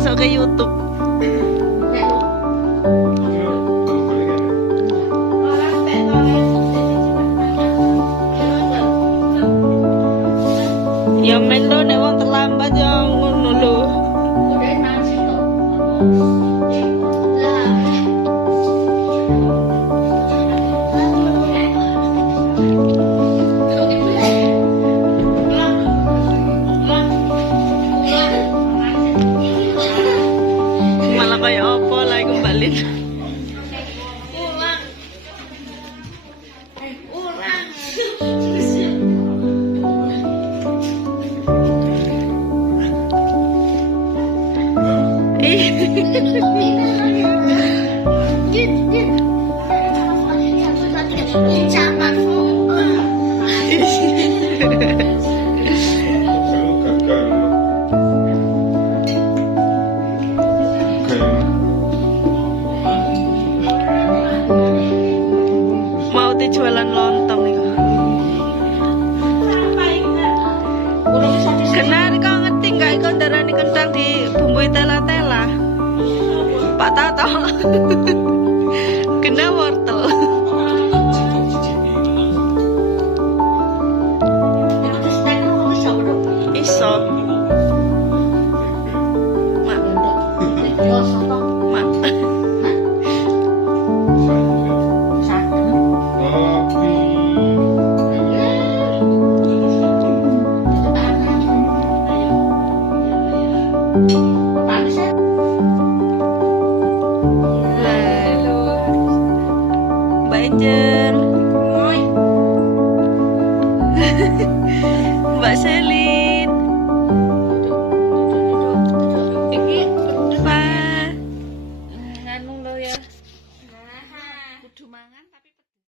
masuk ke YouTube. Ya mendo nek wong terlambat ya ngono lho. Malah kayak apa lagi kembali. Mau jualan lontong itu. Kenal kau ngerti nggak kau darani kentang di bumbui tela-tela? Pak Tato. Kenapa?